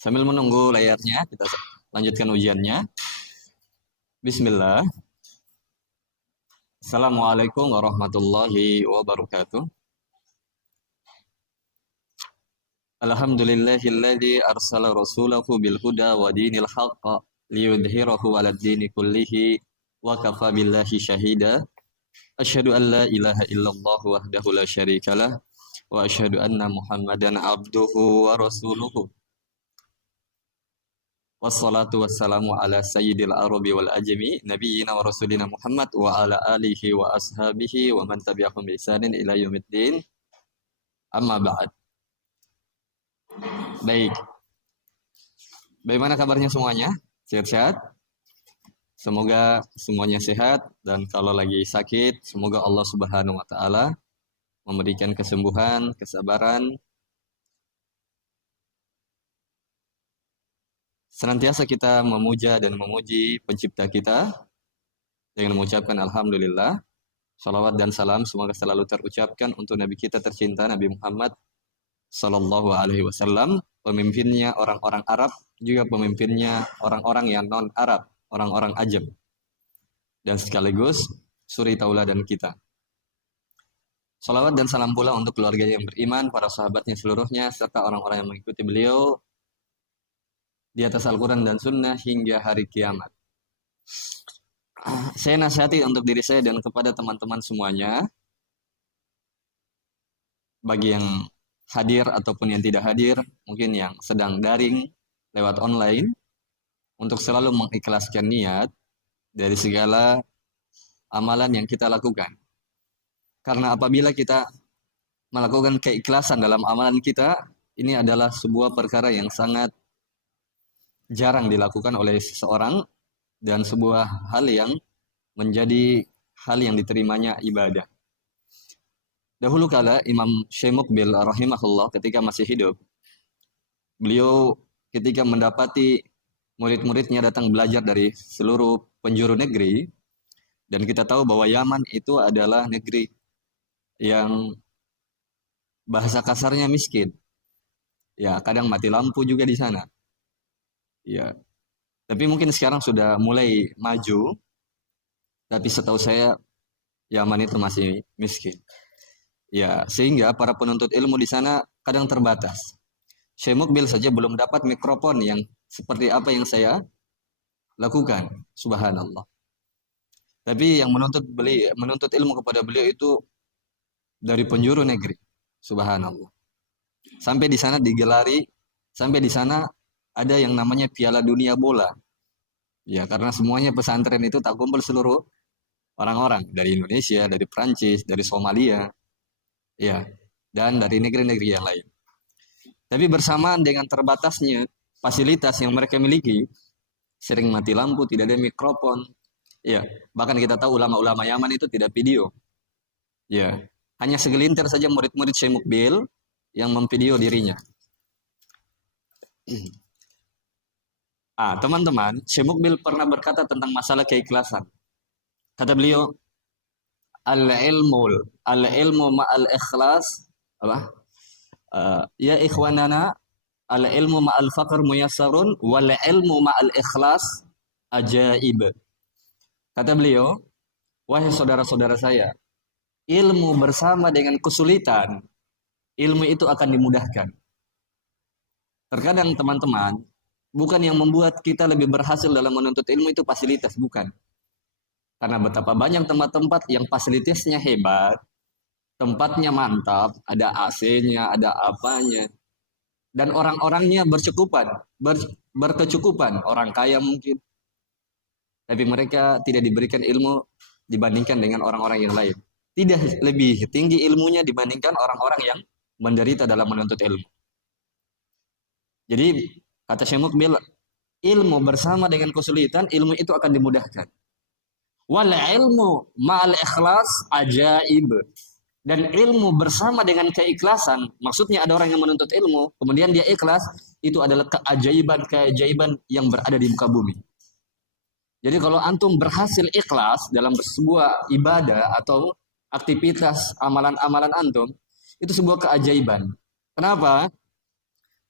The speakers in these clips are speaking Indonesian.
Sambil menunggu layarnya, kita lanjutkan ujiannya. Bismillah. Assalamualaikum warahmatullahi wabarakatuh. Alhamdulillahilladzi arsala rasulahu bil huda wa dinil haqq liyudhhirahu 'alad dini kullihi wa kafa billahi syahida. Asyhadu an la ilaha illallah wahdahu la syarikalah wa asyhadu anna Muhammadan abduhu wa rasuluhu. Wassalatu wassalamu ala sayyidil arabi wal ajami nabiyyina wa rasulina Muhammad wa ala alihi wa ashabihi wa man tabi'ahum bi ihsanin ila yaumiddin. Amma ba'd. Baik. Bagaimana kabarnya semuanya? Sehat-sehat? Semoga semuanya sehat, dan kalau lagi sakit, semoga Allah Subhanahu wa taala memberikan kesembuhan, kesabaran. Senantiasa kita memuja dan memuji pencipta kita dengan mengucapkan alhamdulillah. Salawat dan salam semoga selalu terucapkan untuk Nabi kita tercinta, Nabi Muhammad Sallallahu Alaihi Wasallam, pemimpinnya orang-orang Arab, juga pemimpinnya orang-orang yang non-Arab, orang-orang Ajam, dan sekaligus suri tauladan kita. Salawat dan salam pula untuk keluarga yang beriman, para sahabatnya seluruhnya, serta orang-orang yang mengikuti beliau di atas Al-Quran dan Sunnah hingga hari kiamat. Saya nasihati untuk diri saya dan kepada teman-teman semuanya, bagi yang hadir ataupun yang tidak hadir, mungkin yang sedang daring lewat online, untuk selalu mengikhlaskan niat dari segala amalan yang kita lakukan. Karena apabila kita melakukan keikhlasan dalam amalan kita, ini adalah sebuah perkara yang sangat jarang dilakukan oleh seseorang, dan sebuah hal yang menjadi hal yang diterimanya ibadah. Dahulu kala Imam Syekh Muqbil rahimahullah ketika masih hidup, beliau ketika mendapati murid-muridnya datang belajar dari seluruh penjuru negeri, dan kita tahu bahwa Yaman itu adalah negeri yang bahasa kasarnya miskin. Ya, kadang mati lampu juga di sana. Ya, tapi mungkin sekarang sudah mulai maju, tapi setahu saya Yaman itu masih miskin. Ya, sehingga para penuntut ilmu di sana kadang terbatas. Syekh Muqbil saja belum dapat mikrofon yang seperti apa yang saya lakukan, subhanallah. Tapi yang menuntut ilmu kepada beliau itu dari penjuru negeri, subhanallah. Sampai di sana digelari, sampai di sana ada yang namanya Piala Dunia Bola. Ya, karena semuanya pesantren itu tak kumpul seluruh orang-orang dari Indonesia, dari Prancis, dari Somalia, ya, dan dari negeri-negeri yang lain. Tapi bersamaan dengan terbatasnya fasilitas yang mereka miliki, sering mati lampu, tidak ada mikrofon. Ya, bahkan kita tahu ulama-ulama Yaman itu tidak video. Ya, hanya segelintir saja murid-murid Syekh Muqbil yang memvideo dirinya. Teman-teman, Syekh Muqbil pernah berkata tentang masalah keikhlasan. Kata beliau, al-ilmu ma'al ikhlas, apa? Ya ikhwanana, al-ilmu ma'al faqr muyassarun, wal ilmu ma'al ikhlas ajaib. Kata beliau, wahai saudara-saudara saya, ilmu bersama dengan kesulitan, ilmu itu akan dimudahkan. Terkadang teman-teman, bukan yang membuat kita lebih berhasil dalam menuntut ilmu itu fasilitas, bukan. Karena betapa banyak tempat-tempat yang fasilitasnya hebat, tempatnya mantap, ada AC-nya, ada apanya, dan orang-orangnya berkecukupan, orang kaya mungkin. Tapi mereka tidak diberikan ilmu dibandingkan dengan orang-orang yang lain. Tidak lebih tinggi ilmunya dibandingkan orang-orang yang menderita dalam menuntut ilmu. Jadi kata Syekh Muqbil, ilmu bersama dengan kesulitan, ilmu itu akan dimudahkan. Wal ilmu ma'al ikhlas ajaib. Dan ilmu bersama dengan keikhlasan, maksudnya ada orang yang menuntut ilmu, kemudian dia ikhlas, itu adalah keajaiban yang berada di muka bumi. Jadi kalau antum berhasil ikhlas dalam sebuah ibadah atau aktivitas amalan-amalan antum, itu sebuah keajaiban. Kenapa?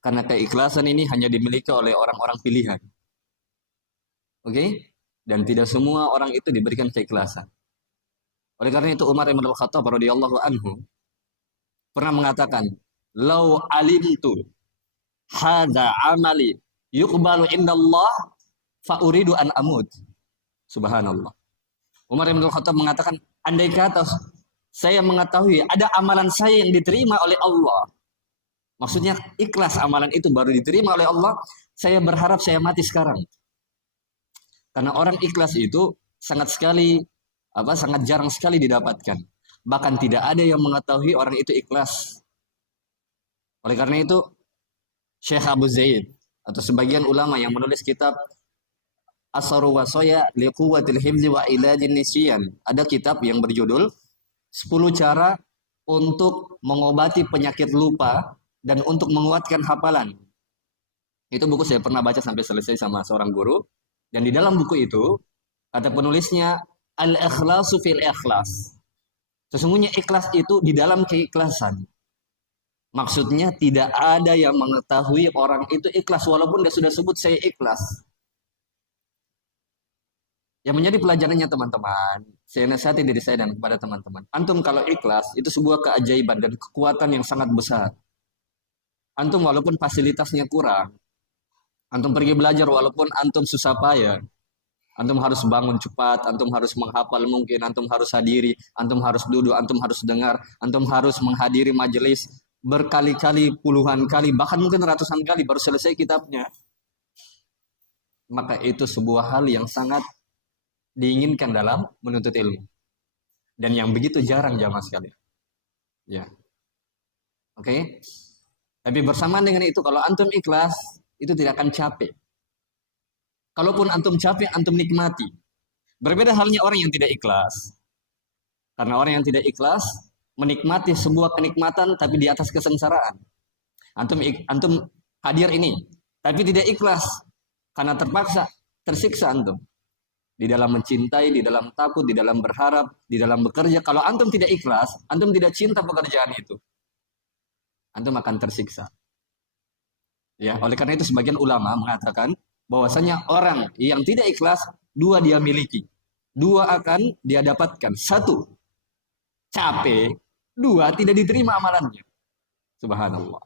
Karena keikhlasan ini hanya dimiliki oleh orang-orang pilihan. Oke? Dan tidak semua orang itu diberikan keikhlasan. Oleh karena itu Umar bin Al-Khattab radhiyallahu anhu pernah mengatakan, "Lau alimtu hadza amali yuqbalu indallah fa uridu an amut." Subhanallah. Umar bin Al-Khattab mengatakan, andai kata saya mengetahui ada amalan saya yang diterima oleh Allah, maksudnya ikhlas amalan itu baru diterima oleh Allah, saya berharap saya mati sekarang. Karena orang ikhlas itu sangat jarang sekali didapatkan. Bahkan tidak ada yang mengetahui orang itu ikhlas. Oleh karena itu, Syekh Abu Zaid atau sebagian ulama yang menulis kitab Asharu Wasaya Liquwatil Hifzi wa Ilajin Nisyan, ada kitab yang berjudul 10 cara untuk mengobati penyakit lupa dan untuk menguatkan hafalan. Itu buku saya pernah baca sampai selesai sama seorang guru. Dan di dalam buku itu, kata penulisnya, al-ikhlasu fil ikhlas. Sesungguhnya ikhlas itu di dalam keikhlasan. Maksudnya tidak ada yang mengetahui orang itu ikhlas walaupun dia sudah sebut saya ikhlas. Yang menjadi pelajarannya teman-teman, saya nasihati diri saya dan kepada teman-teman. Antum kalau ikhlas itu sebuah keajaiban dan kekuatan yang sangat besar. Antum walaupun fasilitasnya kurang, antum pergi belajar walaupun antum susah payah, antum harus bangun cepat, antum harus menghafal mungkin, antum harus hadiri, antum harus duduk, antum harus dengar, antum harus menghadiri majelis berkali-kali, puluhan kali, bahkan mungkin ratusan kali baru selesai kitabnya. Maka itu sebuah hal yang sangat diinginkan dalam menuntut ilmu. Dan yang begitu jarang jamaah sekalian. Ya. Oke. Tapi bersamaan dengan itu kalau antum ikhlas, itu tidak akan capek. Kalaupun antum capek, antum nikmati. Berbeda halnya orang yang tidak ikhlas. Karena orang yang tidak ikhlas menikmati sebuah kenikmatan tapi di atas kesengsaraan. Antum hadir ini, tapi tidak ikhlas karena terpaksa, tersiksa antum. Di dalam mencintai, di dalam takut, di dalam berharap, di dalam bekerja. Kalau antum tidak ikhlas, antum tidak cinta pekerjaan itu, antum akan tersiksa. Ya, oleh karena itu sebagian ulama mengatakan bahwasanya orang yang tidak ikhlas, dua dia miliki. Dua akan dia dapatkan. Satu, capek. Dua, tidak diterima amalannya. Subhanallah.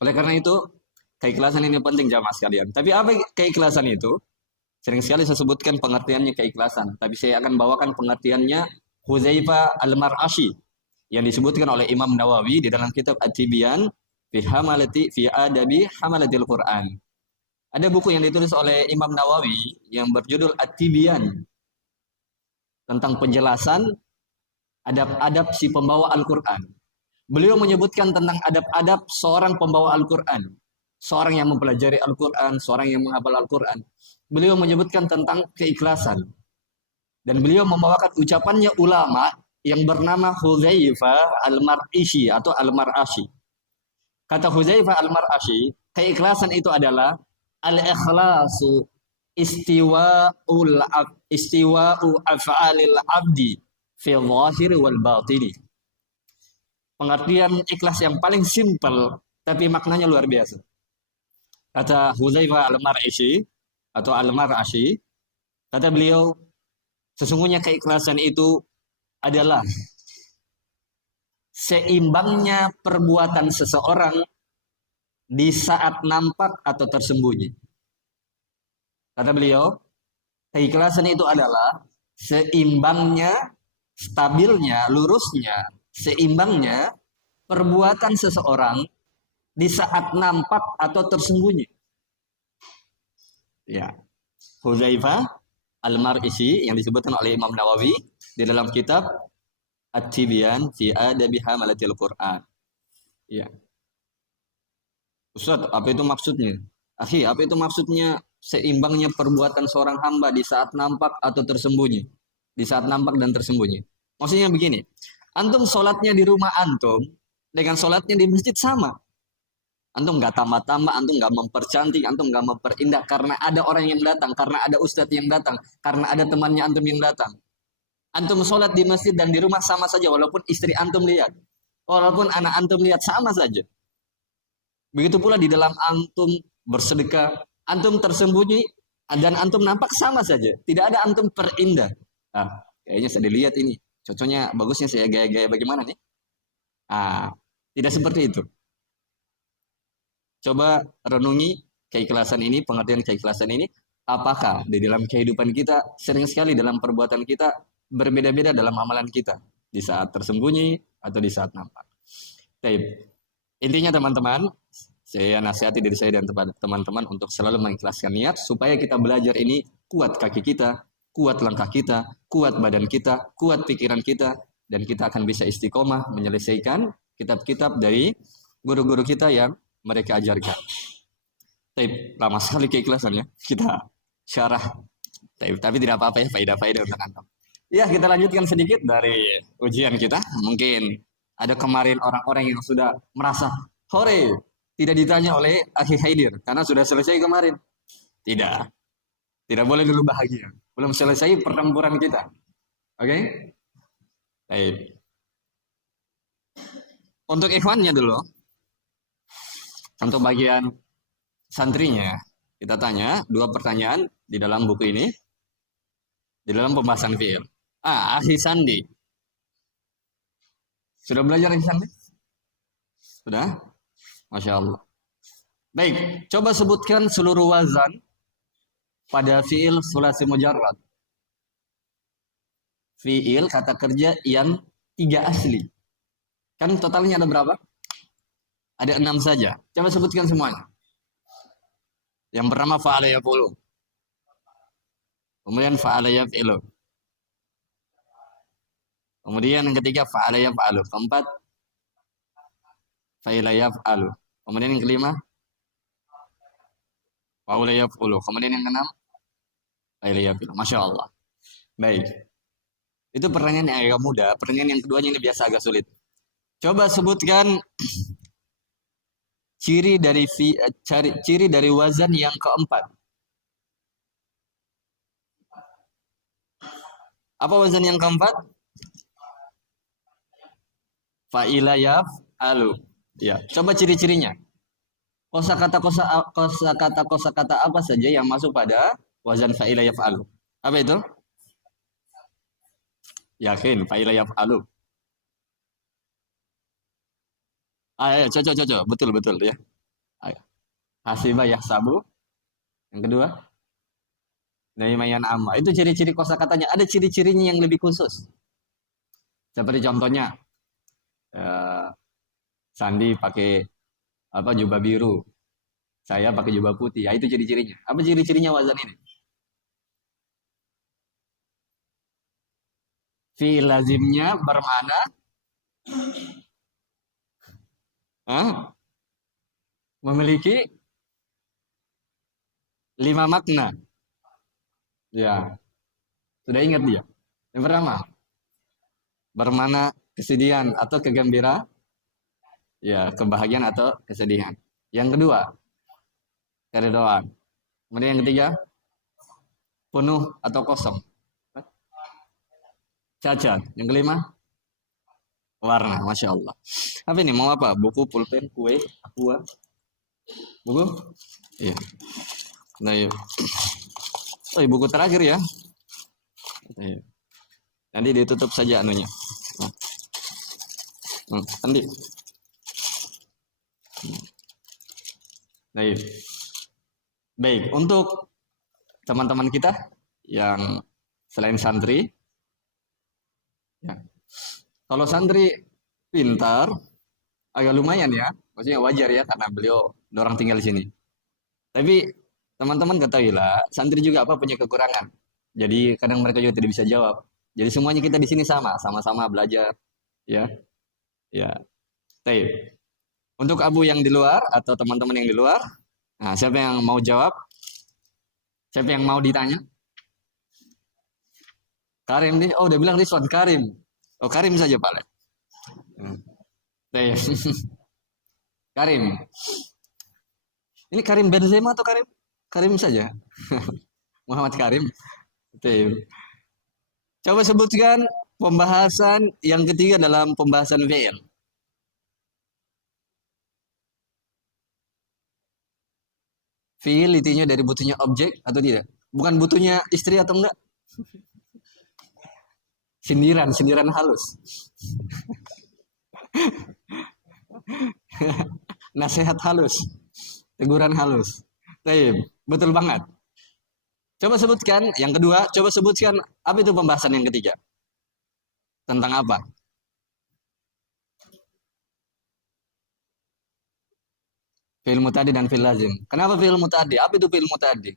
Oleh karena itu, keikhlasan ini penting jamaah sekalian. Tapi apa keikhlasan itu? Sering sekali saya sebutkan pengertiannya keikhlasan, tapi saya akan bawakan pengertiannya Hudzaifah Al-Mar'ashi yang disebutkan oleh Imam Nawawi di dalam kitab At-Tibyan fi Adabi Hamalatil Quran. Ada buku yang ditulis oleh Imam Nawawi yang berjudul At-Tibyan tentang penjelasan adab-adab si pembawa Al-Quran. Beliau menyebutkan tentang adab-adab seorang pembawa Al-Quran, seorang yang mempelajari Al-Quran, seorang yang menghafal Al-Quran. Beliau menyebutkan tentang keikhlasan. Dan beliau membawakan ucapannya ulama yang bernama Hudzaifah Al-Mar'ashi atau Al-Mar'ashi. Kata Hudzaifah Al-Mar'ashi, keikhlasan itu adalah al-ikhlasu istiwa'u af'alil abdi fi dhahir wal batini. Pengertian ikhlas yang paling simpel tapi maknanya luar biasa. Kata Hudzaifah Al-Mar'ashi atau Al-Mar'ashi, kata beliau, sesungguhnya keikhlasan itu adalah seimbangnya perbuatan seseorang di saat nampak atau tersembunyi. Kata beliau, keikhlasan itu adalah seimbangnya, stabilnya, lurusnya, seimbangnya perbuatan seseorang di saat nampak atau tersembunyi. Ya, Hudzaifah Al-Mar'ashi yang disebutkan oleh Imam Nawawi di dalam kitab At-Tibyan fi Adabi Hamalatil Quran. Ya. Ustaz, apa itu maksudnya? Akhi, apa itu maksudnya seimbangnya perbuatan seorang hamba di saat nampak atau tersembunyi? Di saat nampak dan tersembunyi. Maksudnya begini, antum sholatnya di rumah antum dengan sholatnya di masjid sama. Antum nggak tambah-tambah, antum nggak mempercantik, antum nggak memperindah karena ada orang yang datang, karena ada ustadz yang datang, karena ada temannya antum yang datang. Antum sholat di masjid dan di rumah sama saja, walaupun istri antum lihat, walaupun anak antum lihat sama saja. Begitu pula di dalam antum bersedekah, antum tersembunyi dan antum nampak sama saja. Tidak ada antum perindah. Ah, kayaknya saya dilihat ini. Cocoknya bagusnya saya gaya-gaya bagaimana nih? Ah, tidak seperti itu. Coba renungi keikhlasan ini, pengertian keikhlasan ini. Apakah di dalam kehidupan kita sering sekali dalam perbuatan kita berbeda-beda dalam amalan kita di saat tersembunyi atau di saat nampak. Baik. Intinya teman-teman, saya nasihati diri saya dan teman-teman untuk selalu mengikhlaskan niat supaya kita belajar ini kuat kaki kita, kuat langkah kita, kuat badan kita, kuat pikiran kita, dan kita akan bisa istiqomah menyelesaikan kitab-kitab dari guru-guru kita yang mereka ajarkan. Lama sekali keikhlasannya kita syarah. Tapi tidak apa-apa ya, faedah-faedah untuk antum. Ya, kita lanjutkan sedikit dari ujian kita. Mungkin ada kemarin orang-orang yang sudah merasa hore, tidak ditanya oleh Akhi Haidir karena sudah selesai kemarin. Tidak. Tidak boleh dulu bahagia. Belum selesai pertempuran kita. Oke? Baik. Untuk ikhwannya dulu. Untuk bagian santrinya, kita tanya 2 pertanyaan di dalam buku ini. Di dalam pembahasan fi'il. Akhi Sandi. Sudah belajar Akhi Sandi? Sudah? Masya Allah. Baik, coba sebutkan seluruh wazan pada fi'il sulasi mujarrad. Fi'il kata kerja yang 3 asli. Kan totalnya ada berapa? Ada 6 saja. Coba sebutkan semuanya. Yang pertama fa'ala yaf'ulu. Kemudian fa'ala yaf'ilu. Kemudian yang ketiga fa'ala yaf'alu. Keempat fa'ila yaf'alu. Kemudian yang kelima fa'ula yaf'ulu. Kemudian yang keenam fa'ila yaf'ilu. Masya Allah. Baik. Itu pertanyaan yang agak mudah. Pertanyaan yang keduanya ini biasa agak sulit. Coba sebutkan ciri dari wazan yang keempat. Apa wazan yang keempat? Fa'ila yaf'alu. Ya, coba ciri-cirinya. Kosakata apa saja yang masuk pada wazan fa'ila yaf'alu? Apa itu? Yakin, fa'ila yaf'alu. Ya, cocok. Betul ya. Hasiba yahsabu. Yang kedua, naimayan amma. Itu ciri-ciri kosakatanya. Ada ciri-cirinya yang lebih khusus. Seperti contohnya, Sandi pakai jubah biru. Saya pakai jubah putih. Ya, itu ciri-cirinya. Apa ciri-cirinya wazan ini? Fi'il lazimnya bermakna memiliki 5 makna. Ya, sudah ingat dia. Yang pertama, bermakna kesedihan atau kegembiraan. Ya, kebahagiaan atau kesedihan. Yang kedua, keridhaan. Kemudian yang ketiga, penuh atau kosong. Cacat. Yang kelima, warna. Masya Allah. Apa ini? Mau apa? Buku, pulpen, kue, aqua? Buku? Iya. Nah, yuk. Buku terakhir ya. Nanti ditutup saja anunya. Nanti. Baik, untuk teman-teman kita yang selain santri, ya, kalau santri pintar, agak lumayan ya, maksudnya wajar ya karena beliau orang tinggal di sini. Tapi teman-teman ketahuilah, santri juga punya kekurangan. Jadi kadang mereka juga tidak bisa jawab. Jadi semuanya kita di sini sama-sama belajar, ya, ya. Baik. Untuk Abu yang di luar atau teman-teman yang di luar, nah, siapa yang mau jawab? Siapa yang mau ditanya? Karim nih, udah bilang Rizwan Karim. Karim saja Pak. Karim. Ini Karim Benzema atau Karim? Karim saja. Muhammad Karim. Coba sebutkan pembahasan yang ketiga dalam pembahasan fi'il. Fiil ditinjau dari butuhnya objek atau tidak? Bukan butuhnya istri atau enggak? Sindiran, sindiran halus. Nasihat halus. Teguran halus. Baik, betul banget. Coba sebutkan yang kedua, coba sebutkan apa itu pembahasan yang ketiga? Tentang apa? Fi'il mutadi dan fi'il lazim. Kenapa fi'il mutadi? Apa itu fi'il mutadi?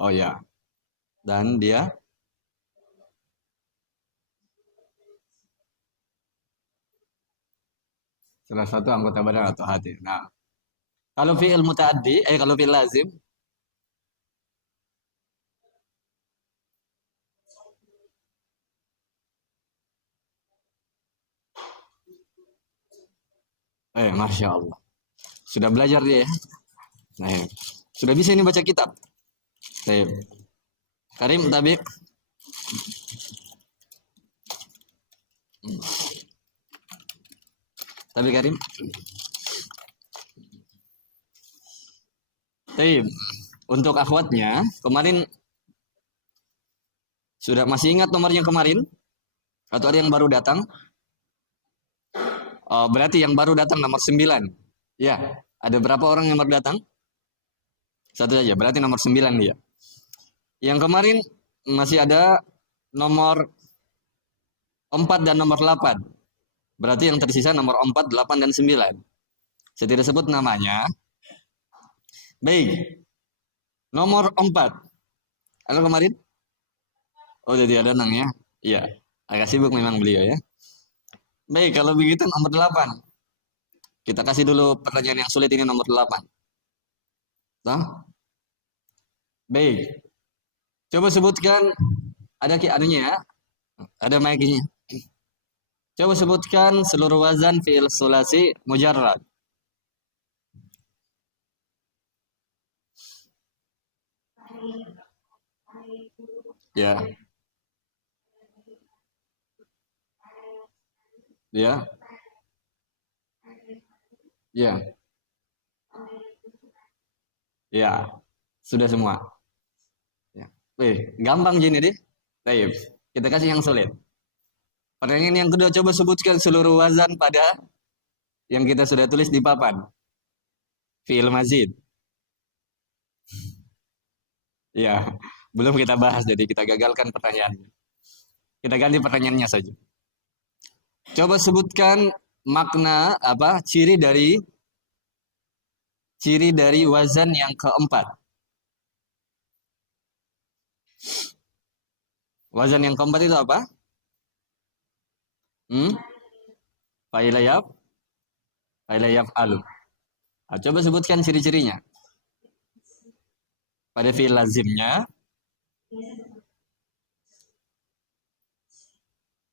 Oh ya. Dan dia salah satu anggota badan atau hati. Nah, kalau fi'il mutadi, kalau fi'il lazim, masya Allah. Sudah belajar dia ya. Nah, sudah bisa ini baca kitab. Baik. Karim, tapi Karim. Baik. Untuk akhwatnya, kemarin sudah masih ingat nomornya kemarin? Atau ada yang baru datang? Oh, berarti yang baru datang nomor 9. Ya, ada berapa orang yang baru datang? Satu saja, berarti nomor 9 dia. Yang kemarin masih ada nomor 4 dan nomor 8. Berarti yang tersisa nomor 4, 8, dan 9. Saya tidak sebut namanya. Baik, nomor 4. Halo kemarin? Oh, jadi ada nang ya? Iya, agak sibuk memang beliau ya. Baik, kalau begitu nomor 8. Kita kasih dulu pertanyaan yang sulit ini nomor 8. Toh? Baik. Coba sebutkan ada anunya ya. Ada mic-nya. Coba sebutkan seluruh wazan fi'il sulasi mujarrad. Ya. Ya. Ya. Ya. Sudah semua. Ya. Gampang gini deh. Baik. Kita kasih yang sulit. Pertanyaan yang kedua, coba sebutkan seluruh wazan pada yang kita sudah tulis di papan. Fi'il mazid. Ya, belum kita bahas, jadi kita gagalkan pertanyaannya. Kita ganti pertanyaannya saja. Coba sebutkan makna apa ciri dari wazan yang keempat. Wazan yang keempat itu apa? Hmm? Failayaf, failayaf alu. Nah, coba sebutkan ciri-cirinya. Pada fi'il lazimnya,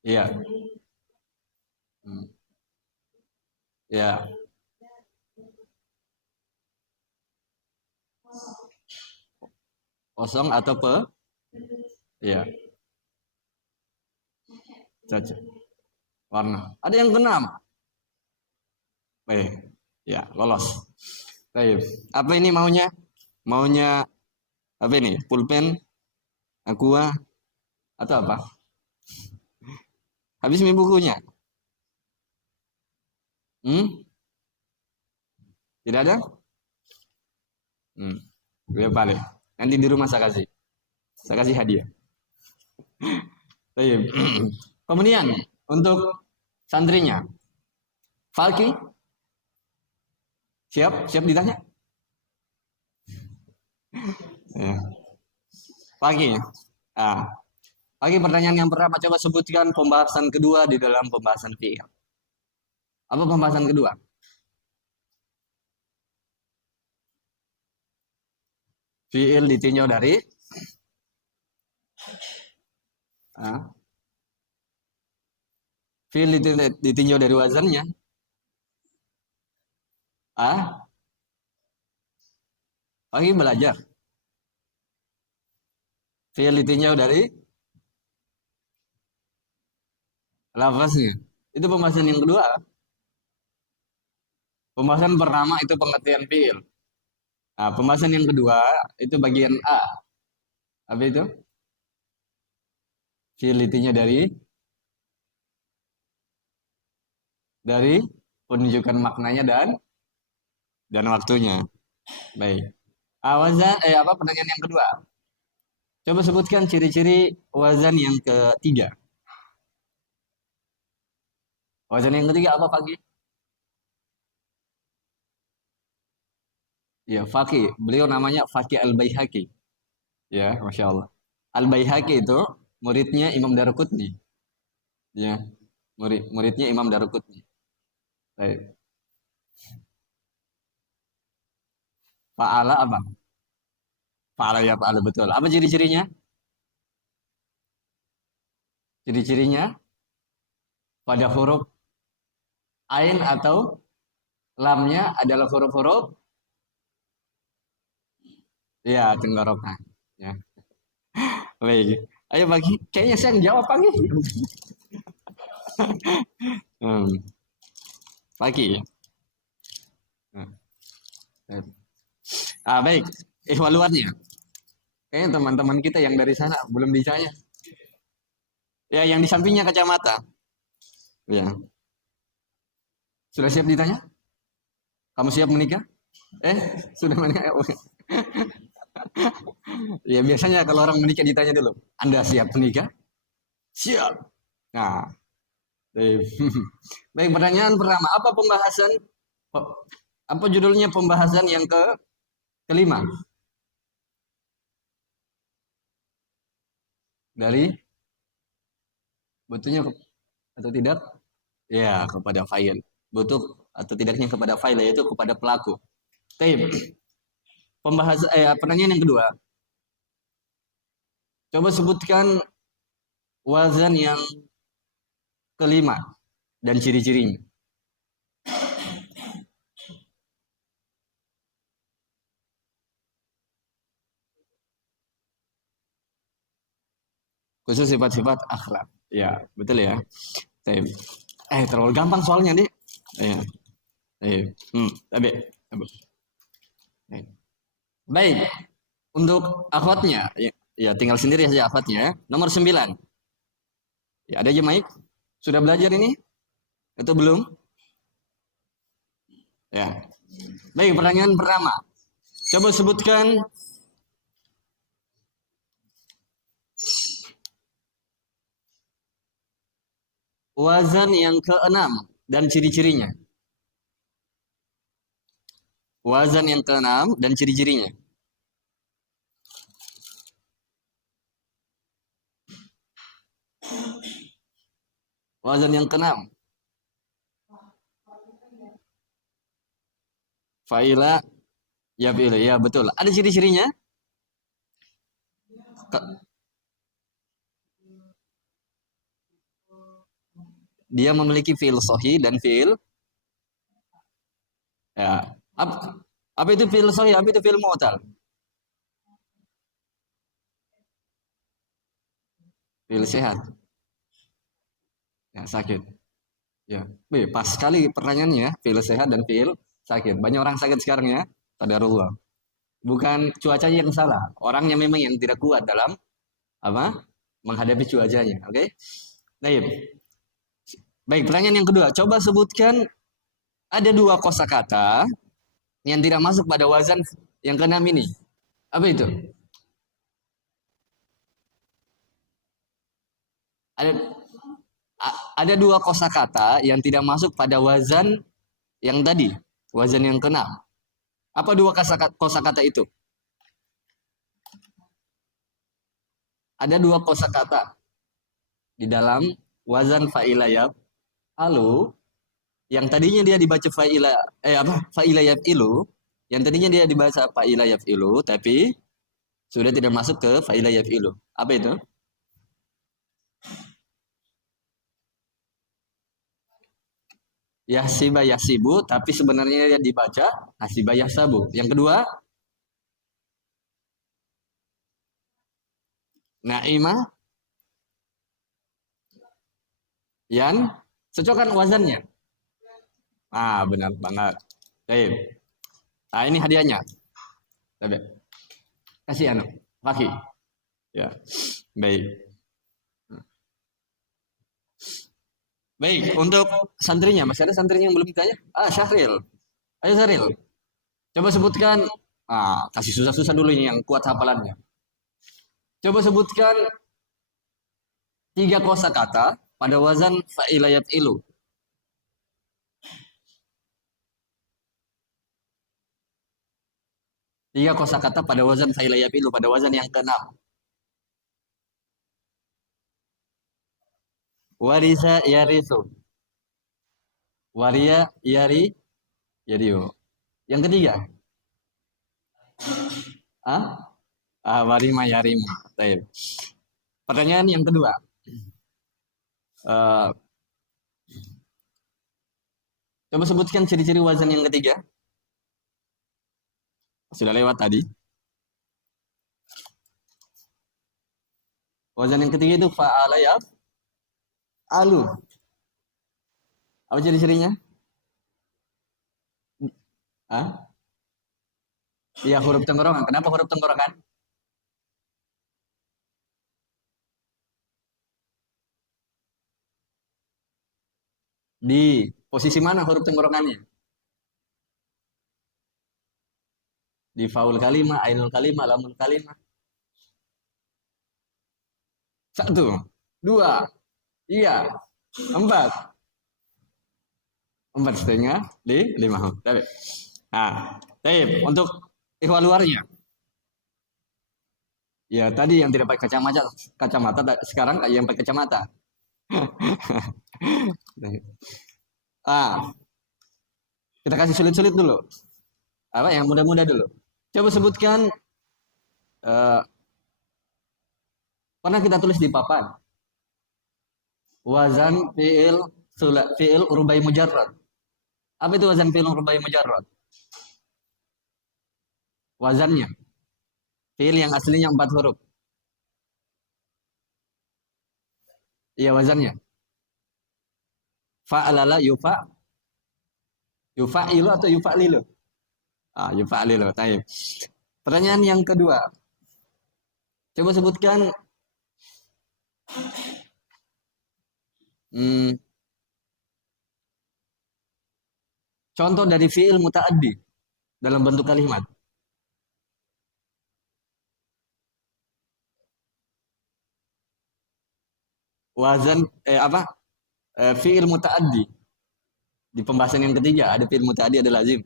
iya. Hmm. Ya, kosong atau ya, cacat. Warna. Ada yang keenam. Baik, ya, lolos. Baik. Apa ini maunya? Maunya apa ini? Pulpen, aqua, atau apa? Habis mi bukunya? Hmm? Tidak ada? Hmm. Ya balik. Nanti di rumah saya kasih. Saya kasih hadiah. Baik. Kemudian untuk santrinya, Falki, siap? Siap ditanya? Ya. Falki. Ah, Falki, pertanyaan yang pertama, coba sebutkan pembahasan kedua di dalam pembahasan fi'il. Apa pembahasan kedua? Fi'il ditinjau dari ah, fi'il ditinjau dari wazannya. Falki belajar. Fi'il ditinjau dari lafaznya. Itu pembahasan yang kedua. Pembahasan pertama itu pengertian fiil. Nah, pembahasan yang kedua itu bagian A. Apa itu? Fiilitinya dari penunjukan maknanya dan waktunya. Baik. Wazan apa pertanyaan yang kedua? Coba sebutkan ciri-ciri wazan yang ketiga. Wazan yang ketiga apa pagi? Ya, Faqih. Beliau namanya Faqih Al-Baihaqi. Ya, Masya Allah. Al-Baihaqi itu muridnya Imam Daruqutni. Ya, muridnya Imam Daruqutni. Baik. Fa'ala apa? Fa'ala ya fa'ala betul. Apa ciri-cirinya? Ciri-cirinya pada huruf ain atau lamnya adalah huruf-huruf ya tenggorokan. Ya. Baik. Ayo pagi. Kayaknya saya yang jawab pagi. Hmm, pagi. Hmm. Baik. Evaluatnya. Kayaknya teman-teman kita yang dari sana belum ditanya. Ya, yang di sampingnya kacamata. Ya. Sudah siap ditanya? Kamu siap menikah? Eh, sudah menikah? Ya, biasanya kalau orang menikah ditanya dulu. Anda siap menikah? Siap. Nah, baik. Baik, pertanyaan pertama. Apa judulnya pembahasan yang kelima? Dari butuhnya atau tidak? Ya, kepada file. Butuh atau tidaknya kepada file, yaitu kepada pelaku. Baik. Pertanyaan yang kedua. Coba sebutkan wazan yang kelima dan ciri-cirinya. Khusus sifat-sifat akhlak. Ya, betul ya. Baik. Terlalu gampang soalnya, Dik. Ya. Tapi. Baik. Untuk akhwatnya, ya tinggal sendiri saja akhwatnya. Nomor 9. Ya, ada aja Mike. Sudah belajar ini? Atau belum? Ya. Baik, pertanyaan pertama. Coba sebutkan wazan yang keenam dan ciri-cirinya. Wazan yang keenam dan ciri-cirinya. Wazan yang keenam. Fa'ila ya fi'il. Ya betul. Ada ciri-cirinya? Dia memiliki fi'il sahih dan fi'il ya. Apa, apa itu fi'il sahih? Apa itu fi'il mu'tal? Fi'il sehat. Ya, sakit. Ya. Pas sekali pertanyaannya, fi'il sehat dan fi'il sakit. Banyak orang sakit sekarang ya. Qadarullah. Bukan cuacanya yang salah, orangnya memang yang tidak kuat dalam apa? Menghadapi cuacanya, oke? Baik. Baik, pertanyaan yang kedua. Coba sebutkan ada dua kosakata yang tidak masuk pada wazan yang keenam ini. Apa itu? Ada ada dua kosakata yang tidak masuk pada wazan yang tadi, wazan yang keenam. Apa dua kosakata itu? Ada dua kosakata di dalam wazan fa'ilayab. Lalu yang tadinya dia dibaca fa'ilayab ilu, yang tadinya dia dibaca fa'ilayab ilu, tapi sudah tidak masuk ke fa'ilayab ilu. Apa itu? Yahsiba yahsibu, tapi sebenarnya dia dibaca hasiba yahsabu. Yang kedua, naima Yang cocokkan wazannya. Ah, benar banget. Baik. Nah, ini hadiahnya. Tapi kasih anu, Faki. Ya. Baik. Baik, untuk santrinya, masih ada santrinya yang belum ditanya? Ah, Syahril. Ayo Syahril. Coba sebutkan, kasih susah-susah dulu ini yang kuat hafalannya. Coba sebutkan tiga kosakata pada wazan fa'ilayat ilu. Tiga kosakata pada wazan fa'ilayat ilu, pada wazan yang keenam. Warisa yarisu. Waria yari yariu. Yang ketiga, ah, warima yarima. Baik. Pertanyaan yang kedua. Eh, coba sebutkan ciri-ciri wazan yang ketiga. Sudah lewat tadi. Wazan yang ketiga itu fa'ala ya alu. Apa ciri-cirinya? Ah, iya huruf tenggorokan. Kenapa huruf tenggorokan? Di posisi mana huruf tenggorokannya? Di faul kalimah, ainul kalimah, lamul kalimah. Satu, dua, tiga, empat, empat setengah, lima. Tapi, tapi untuk ikhwal luarnya. Ya tadi yang tidak pakai kacamata, sekarang yang pakai kacamata. Ah, kita kasih sulit-sulit dulu. Apa yang mudah-mudah dulu. Coba sebutkan eh, pernah kita tulis di papan wazan fiil rubai mujarrad. Apa itu wazan fiil rubai mujarrad? Wazannya fiil yang aslinya 4 huruf. Iya wazannya. Fa'alala yufa'ilu atau yufa'lilu? Yufa'lilu. Taib. Pertanyaan yang kedua. Coba sebutkan hmm, contoh dari fiil muta'addi dalam bentuk kalimat. Wazan apa? Fiil muta'addi. Di pembahasan yang ketiga ada fiil muta'addi ada lazim.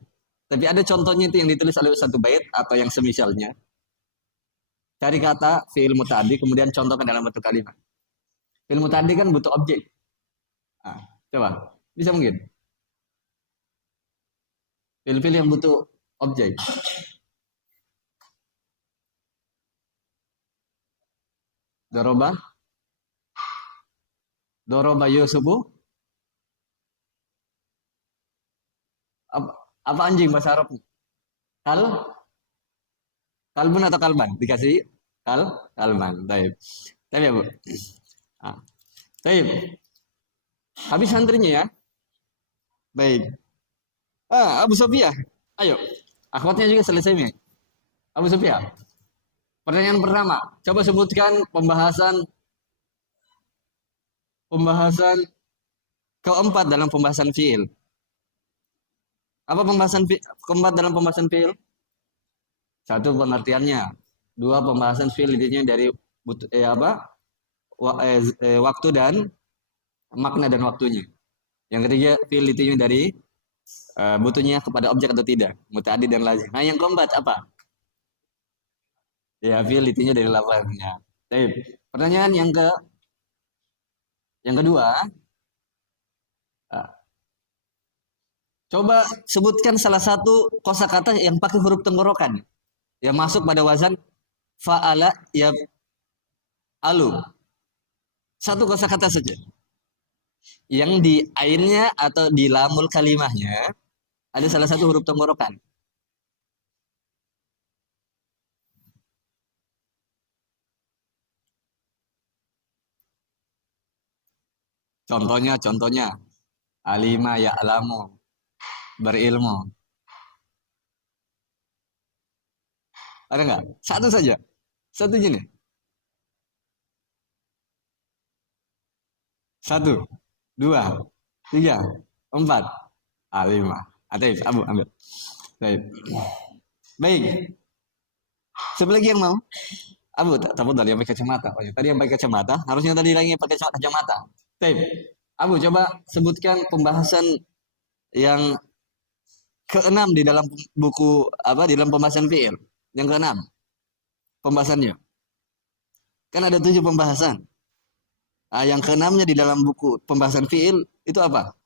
Tapi ada contohnya itu yang ditulis oleh satu bait atau yang semisalnya. Cari kata fiil muta'addi kemudian contohkan dalam bentuk kalimat. Fiil muta'addi kan butuh objek. Nah, coba. Bisa mungkin. Fiil-fiil yang butuh objek. Doroba. Doroba Yusufu. Apa, apa anjing bahasa Arab? Kal? Kalbun atau kalban? Dikasih kalban. Taib. Taib ya, Bu. Ah, taib. Habis santrinya ya. Baik. Abu Sofia. Ayo. Akhwatnya juga selesai nih. Abu Sofia. Pertanyaan pertama. Coba sebutkan pembahasan pembahasan keempat dalam pembahasan fiil. Apa pembahasan keempat dalam pembahasan fiil? Satu pengertiannya. Dua pembahasan fiil intinya dari apa? Waktu dan makna dan waktunya. Yang ketiga fiil intinya dari butuhnya kepada objek atau tidak, mutaaddi dan lazim. Nah, yang keempat apa? Ya, fiil intinya dari lafaznya. Baik. Pertanyaan yang kedua, ah, coba sebutkan salah satu kosakata yang pakai huruf tenggorokan yang masuk pada wazan fa'ala ya alu. Satu kosakata saja. Yang di ainnya atau di lamul kalimahnya ada salah satu huruf tenggorokan. Contohnya, alima ya'lamu, berilmu. Ada nggak? Satu saja. Satu gini. Satu, dua, tiga, empat, lima. Atif, Abu ambil. Baik. Baik. Siapa lagi yang mau? Abu, takut tadi yang pakai kacamata. Oh, ya. Tadi yang pakai kacamata, harusnya tadi lagi pakai kacamata. Baik. Abu, coba sebutkan pembahasan yang keenam di dalam buku apa di dalam pembahasan fiil. Yang keenam pembahasannya. Kan ada 7 pembahasan. Nah, yang keenamnya di dalam buku pembahasan fiil itu apa?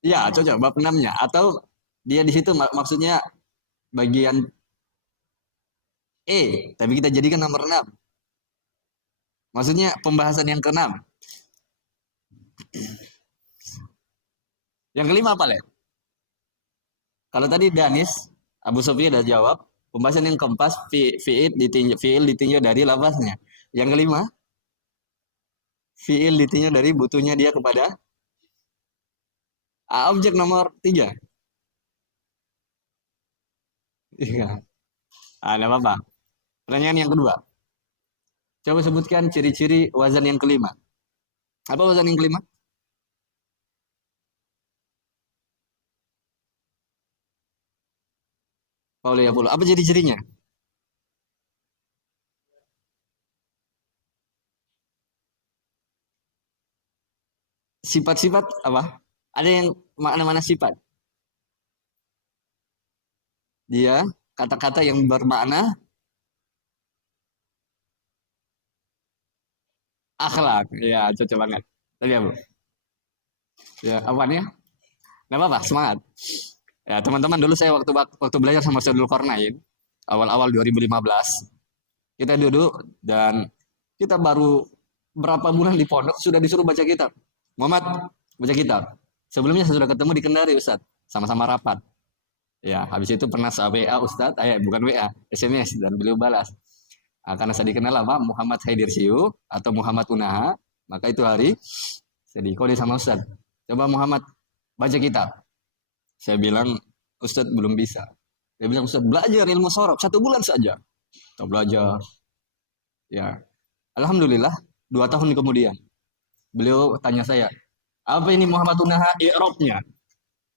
Ya, cocok bab 6-nya atau dia di situ maksudnya bagian tapi kita jadikan nomor 6. Maksudnya pembahasan yang keenam. Yang kelima apa, Le? Kalau tadi Danis, Abu Sofia sudah jawab, pembahasan yang keempat fiil ditinjau dari lafaznya. Yang kelima, fiil ditinjau dari butuhnya dia kepada objek nomor 3. Iya. Ada apa-apa. Pertanyaan yang kedua. Coba sebutkan ciri-ciri wazan yang kelima. Apa wazan yang kelima? Paulus ya, apa ciri-cirinya? Sifat-sifat apa? Ada yang mana-mana sifat? Dia kata-kata yang bermakna akhlak. Ya, cocok banget. Tadi apa? Ya, apa nih? Gak apa-apa, semangat. Ya, teman-teman, dulu saya waktu belajar sama Ustaz Dzulkarnain, awal-awal 2015, kita duduk dan kita baru berapa bulan di pondok sudah disuruh baca kitab. Muhammad, baca kitab. Sebelumnya saya sudah ketemu di Kendari, Ustaz. Sama-sama rapat. Ya, habis itu pernah WA Ustaz, bukan WA, SMS dan beliau balas. Nah, karena saya dikenal apa Muhammad Haidir Siu atau Muhammad Unaha, maka itu hari saya dikode sama Ustaz. Coba Muhammad baca kitab. Saya bilang Ustaz belum bisa. Dia bilang Ustaz belajar ilmu sorof 1 bulan saja. Kita belajar. Ya, alhamdulillah 2 tahun kemudian beliau tanya saya, apa ini Muhammad Unaha i'rabnya?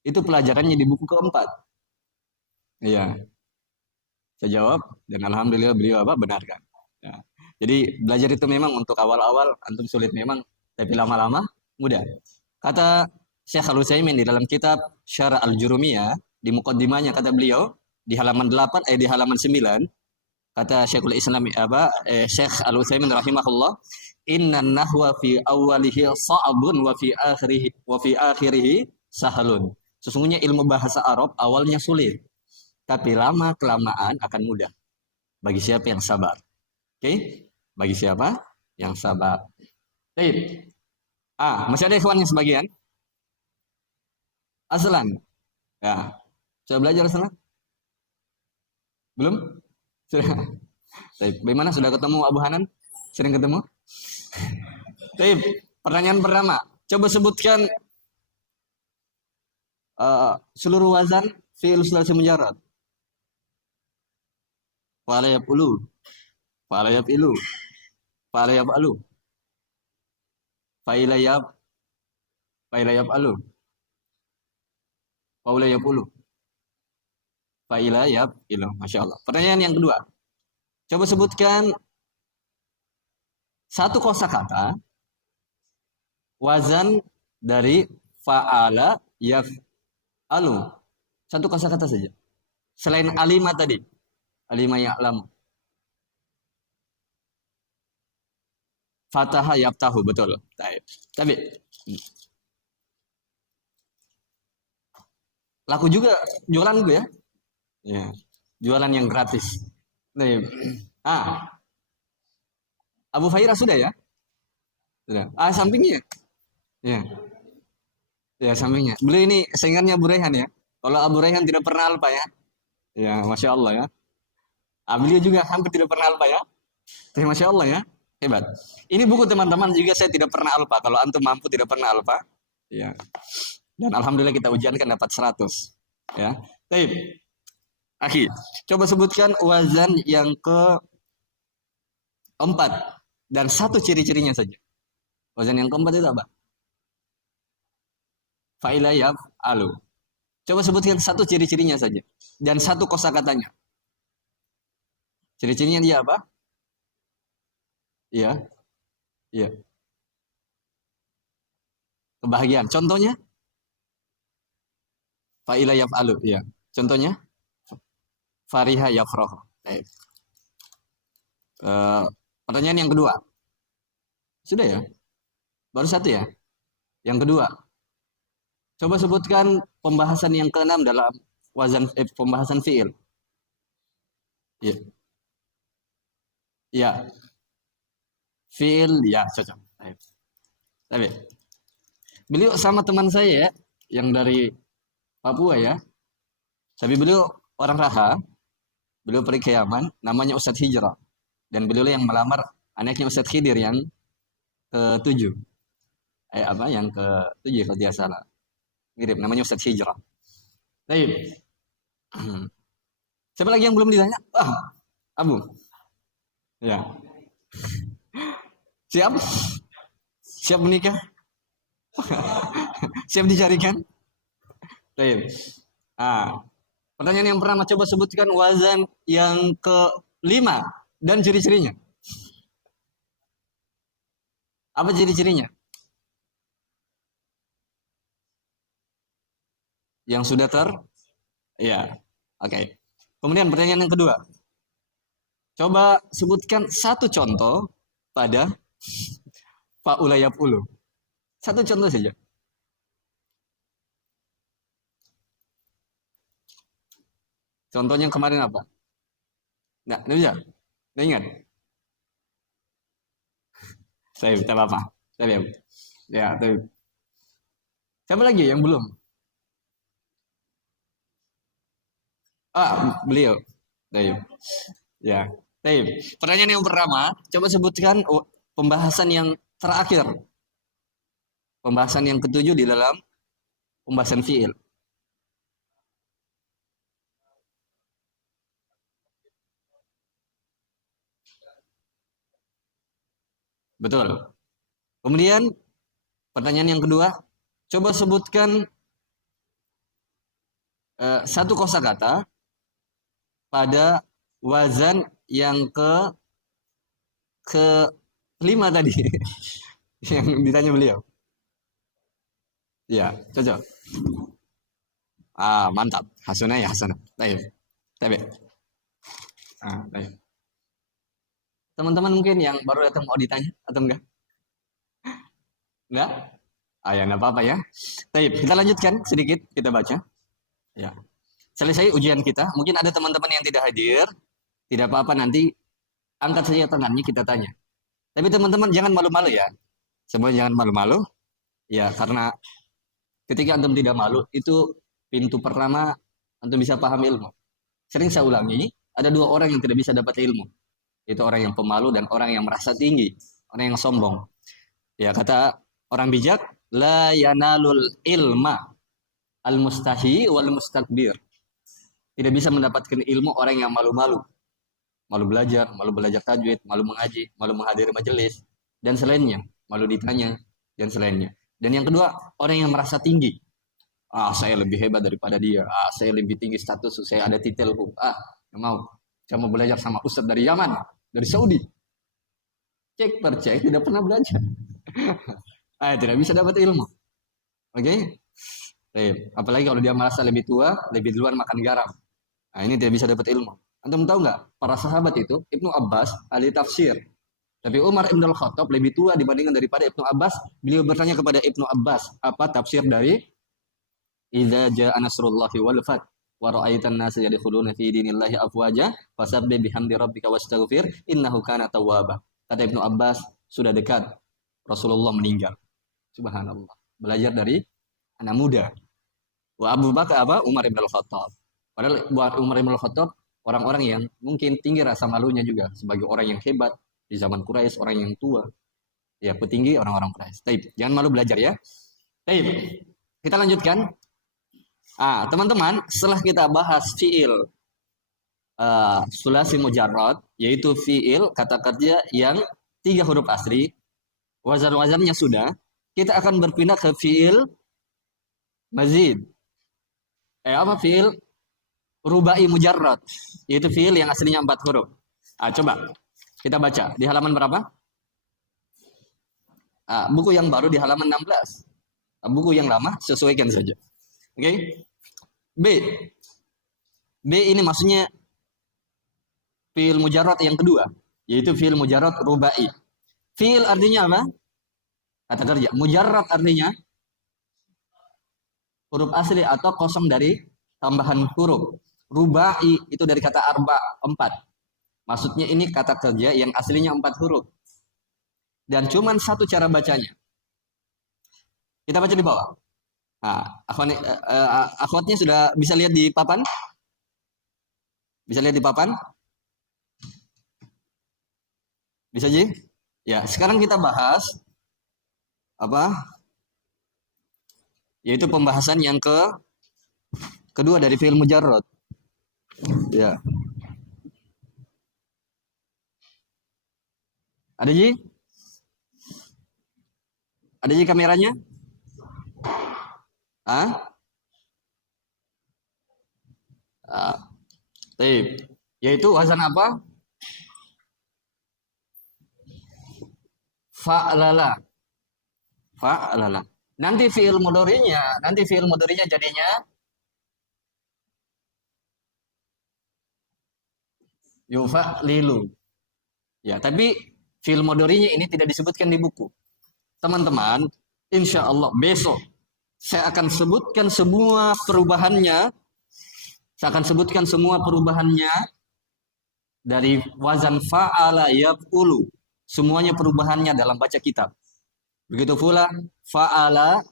Itu pelajarannya di buku keempat. Iya, saya jawab dan alhamdulillah beliau benarkan. Ya. Jadi belajar itu memang untuk awal-awal antum sulit memang, tapi lama-lama mudah. Kata Syekh Al-Utsaimin di dalam kitab Syarah Al-Jurumiyah di muqaddimahnya kata beliau di halaman 8 di halaman 9 kata Syekhul Islam Syekh Al-Utsaimin rahimahullah, innan nahwa fi awwalihi sha'bun wa fi akhirihi sahlun. Sesungguhnya ilmu bahasa Arab awalnya sulit, tapi lama kelamaan akan mudah bagi siapa yang sabar. Oke? Bagi siapa yang sabar. Baik. Masih ada ikhwan yang sebagian? Aslan. Ya. Sudah belajar aslan? Belum? Sudah. Baik. Bagaimana sudah ketemu Abu Hanan? Sering ketemu? Baik. Pertanyaan pertama. Coba sebutkan seluruh wazan fi'il sulasi mujarrad. Fa'ala yaf'ulu. Fa'ala yaf'ilu. Fa'ala yaf'alu. Fa'ila yaf'alu. Fa'ula yaf'ulu. Fa'ila yaf'ilu. Masya Allah. Pertanyaan yang kedua. Coba sebutkan satu kosakata wazan dari fa'ala yaf'alu. Satu kosakata saja. Selain alima tadi. Alima ya'lamu. Fataha yaftahu, betul. Tapi laku juga jualan gue ya. Ya. Jualan yang gratis. Abu Fairah sudah ya? Sudah. Sampingnya. Ya. Ya, sampingnya. Beliau ini saingannya Abu Raihan ya. Kalau Abu Raihan tidak pernah alpa ya. Ya, Masya Allah ya. Beliau juga hampir tidak pernah alpa ya. Tapi Masya Allah ya. Hebat. Ini buku teman-teman juga saya tidak pernah alfa. Kalau antum mampu tidak pernah alfa, ya. Dan alhamdulillah kita ujiankan dapat 100. Ya. Baik. Akhi, coba sebutkan wazan yang keempat dan satu ciri-cirinya saja. Wazan yang keempat itu apa? Fa'ila yaf'alu. Coba sebutkan satu ciri-cirinya saja dan satu kosakatanya. Ciri-cirinya dia apa? Iya, iya. Kebahagiaan. Contohnya? Fa'ila yaf'alu. Iya. Contohnya? Fariha yafrahu. Baik. Pertanyaan yang kedua. Sudah ya? Baru satu ya? Yang kedua. Coba sebutkan pembahasan yang keenam dalam pembahasan fi'il. Iya. Iya. Fi'il, ya cocok. Baik. Tapi beliau sama teman saya ya, yang dari Papua ya. Tapi beliau orang Raha. Beliau pergi ke Yaman, namanya Ustadz Hijrah. Dan beliau yang melamar anaknya Ustadz Khidir yang ke-7. Apa yang ke-7 kalau tidak salah. Mirip namanya Ustadz Hijrah. Baik. Siapa lagi yang belum ditanya? Abu. Ya. Siap? Siap menikah? Siap dicarikan? Baik. Pertanyaan yang pertama, coba sebutkan wazan yang ke-5 dan ciri-cirinya. Apa ciri-cirinya? Yang sudah ya, oke. Kemudian pertanyaan yang kedua. Coba sebutkan satu contoh pada fa'ula yaf'ulu. Satu contoh saja. Contohnya kemarin apa? Nggak bisa? Nggak ingat? Saya tak apa. Saya ya, tapi siapa lagi yang belum? Beliau. Baik. Ya. Baik. Pertanyaan yang pertama, coba sebutkan pembahasan yang terakhir. Pembahasan yang ke-7 di dalam pembahasan fi'il. Betul. Kemudian pertanyaan yang kedua, coba sebutkan satu kosakata pada wazan yang ke-5 tadi yang ditanya beliau. Ya, cocok. Mantap. Hasanah ya hasanah. Baik. Baik. Baik. Teman-teman mungkin yang baru datang mau ditanya atau enggak? Enggak? Ya enggak apa-apa ya. Baik, kita lanjutkan sedikit, kita baca. Ya. Selesai ujian kita, mungkin ada teman-teman yang tidak hadir, tidak apa-apa nanti angkat saja tangannya kita tanya. Tapi teman-teman jangan malu-malu ya. Semua jangan malu-malu. Ya, karena ketika antum tidak malu, itu pintu pertama antum bisa paham ilmu. Sering saya ulangi, ada 2 orang yang tidak bisa dapat ilmu. Itu orang yang pemalu dan orang yang merasa tinggi, orang yang sombong. Ya, kata orang bijak, la yanalul ilma al-mustahi wal mustakbir. Tidak bisa mendapatkan ilmu orang yang malu-malu. Malu belajar tajwid, malu mengaji, malu menghadiri majelis, dan selainnya. Malu ditanya, dan selainnya. Dan yang kedua, orang yang merasa tinggi. Saya lebih hebat daripada dia. Saya lebih tinggi status, saya ada titelku. Mau. Saya mau belajar sama ustadz dari Yaman, dari Saudi. Cek percek, tidak pernah belajar. Tidak bisa dapat ilmu. Oke? Apalagi kalau dia merasa lebih tua, lebih duluan makan garam. Ini tidak bisa dapat ilmu. Antum tahu nggak? Para sahabat itu, Ibnu Abbas, ahli tafsir. Tapi Umar Ibn Al-Khattab lebih tua dibandingkan daripada Ibnu Abbas. Beliau bertanya kepada Ibnu Abbas, apa tafsir dari Idza jaa nasrullahi wal fath wa ra'aitan nasa yadkhuluna fi dinillahi afwaja fasabbih bihamdi rabbika wastaghfir innahu kana tawwaba. Kata Ibnu Abbas, sudah dekat Rasulullah meninggal. Subhanallah. Belajar dari anak muda. Wa Abu Bakar Umar Ibn Al-Khattab. Padahal buat Umar Ibn Al-Khattab orang-orang yang mungkin tinggi rasa malunya juga sebagai orang yang hebat di zaman Quraisy, orang yang tua, ya petinggi orang-orang Quraisy. Taib, jangan malu belajar ya. Taib, kita lanjutkan. Teman-teman, setelah kita bahas fiil sulasi mujarrad, yaitu fiil kata kerja yang 3 huruf asli, wazan-wazannya sudah, kita akan berpindah ke fiil mazid. Fiil rubai mujarrad, yaitu fiil yang aslinya 4 huruf. Coba kita baca di halaman berapa? Buku yang baru di halaman 16. Buku yang lama sesuaikan saja. Oke. B. B ini maksudnya fiil mujarrad yang kedua, yaitu fiil mujarrad rubai. Fiil artinya apa? Kata kerja. Mujarrad artinya huruf asli atau kosong dari tambahan huruf. Rubai itu dari kata arba, 4. Maksudnya ini kata kerja yang aslinya 4 huruf. Dan cuman satu cara bacanya. Kita baca di bawah. Akhwatnya sudah bisa lihat di papan? Bisa lihat di papan? Bisa Ji? Ya, sekarang kita bahas apa? Yaitu pembahasan yang kedua dari fiil mujarrad. Ya. Ada Ji? Ada Ji kameranya? Taib. Yaitu wazan apa? Fa'lala. Fa'lala. Nanti fiil mudhari'nya jadinya yufa'lilu. Ya, tapi fiil mudhari'nya ini tidak disebutkan di buku. Teman-teman, insya Allah besok saya akan sebutkan semua perubahannya. Saya akan sebutkan semua perubahannya dari wazan fa'ala yaf'ulu. Semuanya perubahannya dalam baca kitab. Begitu pula fa'ala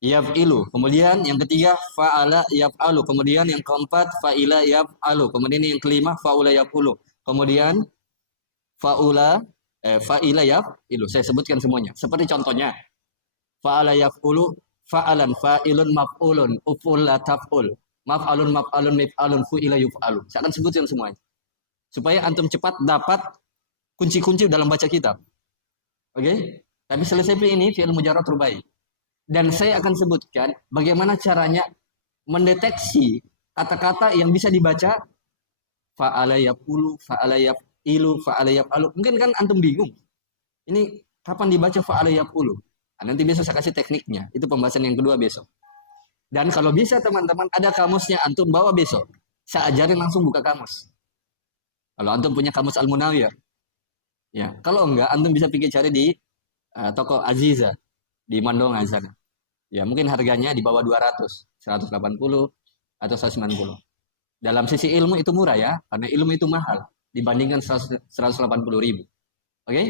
yaf'ilu. Kemudian yang ketiga fa'ala yaf'alu. Kemudian yang keempat fa'ila yaf'alu. Kemudian yang kelima fa'ula yaf'ulu. Kemudian fa'ila yaf'ilu. Saya sebutkan semuanya. Seperti contohnya fa'ala yaf'ulu, fa'alan, fa'ilun, maf'ulun, uf'ul, taf'ul, maf'alun, maf'alun, mif'alun, fu'ila yuf'alu. Saya akan sebutkan semuanya. Supaya antum cepat dapat kunci-kunci dalam baca kitab. Oke? Tapi selesai ini fi'il mujarrad rubai. Dan saya akan sebutkan bagaimana caranya mendeteksi kata-kata yang bisa dibaca fa'ala yaf'ulu, fa'ala yaf'ilu, fa'ala yaf'alu. Mungkin kan antum bingung. Ini kapan dibaca fa'ala yaf'ulu? Nanti besok saya kasih tekniknya. Itu pembahasan yang kedua besok. Dan kalau bisa teman-teman ada kamusnya antum bawa besok. Saya ajarin langsung buka kamus. Kalau antum punya kamus Al-Munawwir. Ya, kalau enggak antum bisa pikir cari di toko Aziza di Mandonga sana. Ya, mungkin harganya di bawah 200, 180 atau 190. Dalam sisi ilmu itu murah ya, karena ilmu itu mahal dibandingkan 180.000. Oke?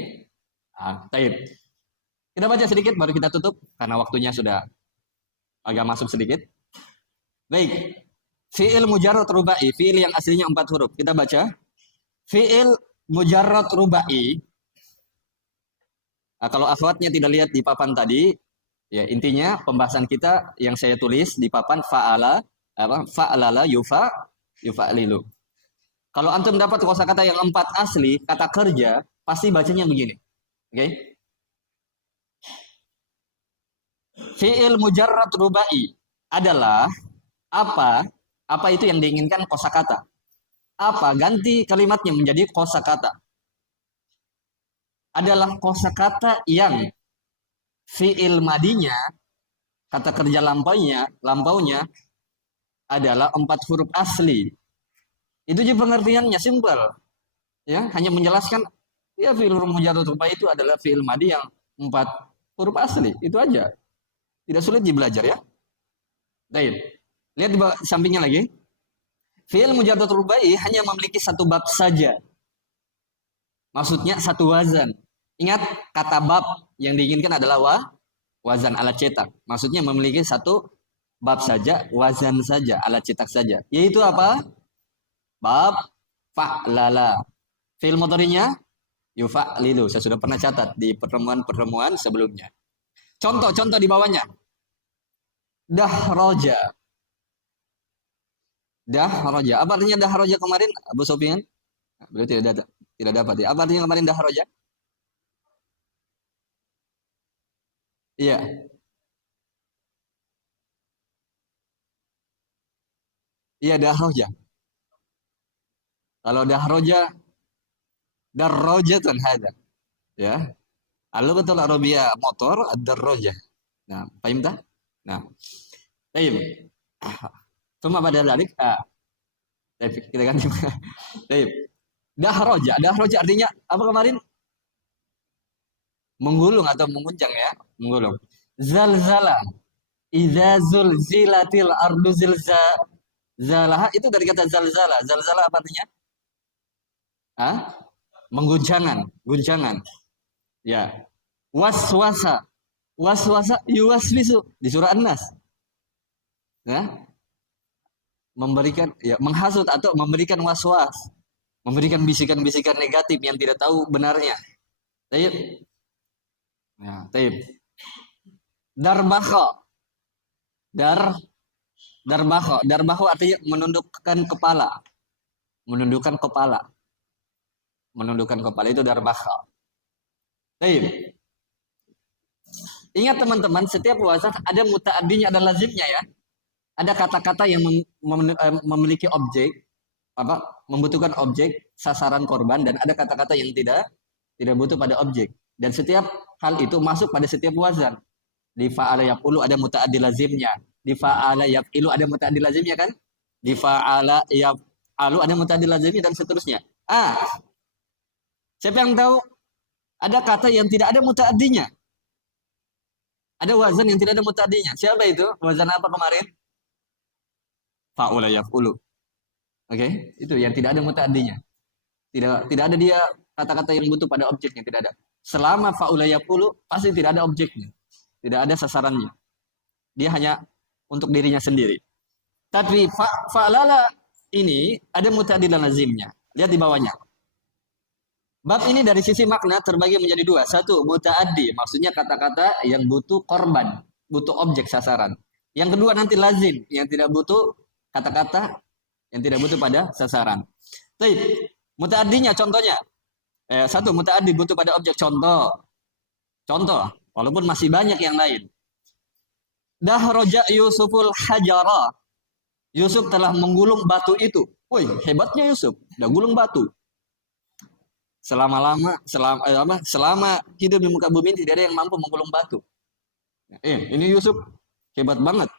Taib. Kita baca sedikit baru kita tutup karena waktunya sudah agak masuk sedikit. Baik. Fi'il mujarrad rubai, fi'il yang aslinya 4 huruf. Kita baca. Fi'il mujarrad rubai. Kalau akhwatnya tidak lihat di papan tadi, ya intinya pembahasan kita yang saya tulis di papan fa'alala yufa'lilu. Kalau antum dapat kosakata yang 4 asli, kata kerja, pasti bacanya begini. Oke? Fi'il mujarrad rubai adalah apa? Apa itu yang diinginkan kosakata? Apa? Ganti kalimatnya menjadi kosakata. Adalah kosakata yang fi'il madinya, kata kerja lampaunya adalah 4 huruf asli. Itu juga pengertiannya simpel. Ya, hanya menjelaskan ya fi'il mujarrad rubai itu adalah fi'il madi yang 4 huruf asli. Itu aja. Tidak sulit dibelajar ya. Baik. Lihat di sampingnya lagi. Fi'il mujarrad rubai hanya memiliki 1 bab saja. Maksudnya 1 wazan. Ingat kata bab yang diinginkan adalah wazan alat cetak. Maksudnya memiliki 1 bab saja, wazan saja, alat cetak saja. Yaitu apa? Bab fa'lala. Fi'il mudhari'nya Yufa'lilu. Saya sudah pernah catat di pertemuan-pertemuan sebelumnya. Contoh-contoh di bawahnya. Dahroja. Dahroja. Apa artinya dahroja kemarin, Abu Sufyan? Beliau tidak dapat ya. Apa artinya kemarin dahroja? Iya. Iya dahroja. Kalau dahroja, darrojatun hada. Ya. Al-lughatul Arabiyah motor, ad-darrojah. Nah, paham tak? Nah, baik. Cuma pada dalik, kita ganti. Baik. Dahroja artinya apa kemarin? Menggulung atau menguncang ya, menggulung. Zalzala. Idza zulzilatil ardu zilzalaha itu dari kata zalzala. Zalzala apa artinya? Ah? Mengguncangan, guncangan. Ya. Waswasa. Waswasa yuwaswisu di surah An-Nas. Ya. Memberikan ya menghasut atau memberikan waswas, memberikan bisikan-bisikan negatif yang tidak tahu benarnya. Taib. Ya, taib. Darbakha. Dar Darbakha artinya menundukkan kepala. Menundukkan kepala. Menundukkan kepala itu darbakha. Taib. Ingat teman-teman, setiap wazan ada muta'addinya, ada lazimnya ya. Ada kata-kata yang memiliki objek, apa, membutuhkan objek, sasaran korban, dan ada kata-kata yang tidak butuh pada objek. Dan setiap hal itu masuk pada setiap wazan. Di fa'ala yaf'ulu ada muta'addi lazimnya. Di fa'ala yaf'ilu ada muta'addi lazimnya kan? Di fa'ala yaf'alu ada muta'addi lazimnya dan seterusnya. Siapa yang tahu ada kata yang tidak ada muta'addinya? Ada wazan yang tidak ada muta'addinya. Siapa itu? Wazan apa kemarin? Fa'ula yaf'ulu. Oke, itu yang tidak ada muta'addinya. Tidak ada dia kata-kata yang butuh pada objeknya, tidak ada. Selama fa'ula yaf'ulu pasti tidak ada objeknya. Tidak ada sasarannya. Dia hanya untuk dirinya sendiri. Tapi fa'lala ini ada muta'addi dan lazimnya. Lihat di bawahnya. Bab ini dari sisi makna terbagi menjadi dua. Satu, muta'addi, maksudnya kata-kata yang butuh korban, butuh objek sasaran. Yang kedua nanti lazim, yang tidak butuh kata-kata, yang tidak butuh pada sasaran. Baik, muta'addinya contohnya. Satu, muta'addi butuh pada objek. Contoh, walaupun masih banyak yang lain. Dahroja Yusuful hajara. Yusuf telah menggulung batu itu. Woi, hebatnya Yusuf, udah gulung batu. Selama hidup di muka bumi tidak ada yang mampu menggulung batu. Ini Yusuf hebat banget.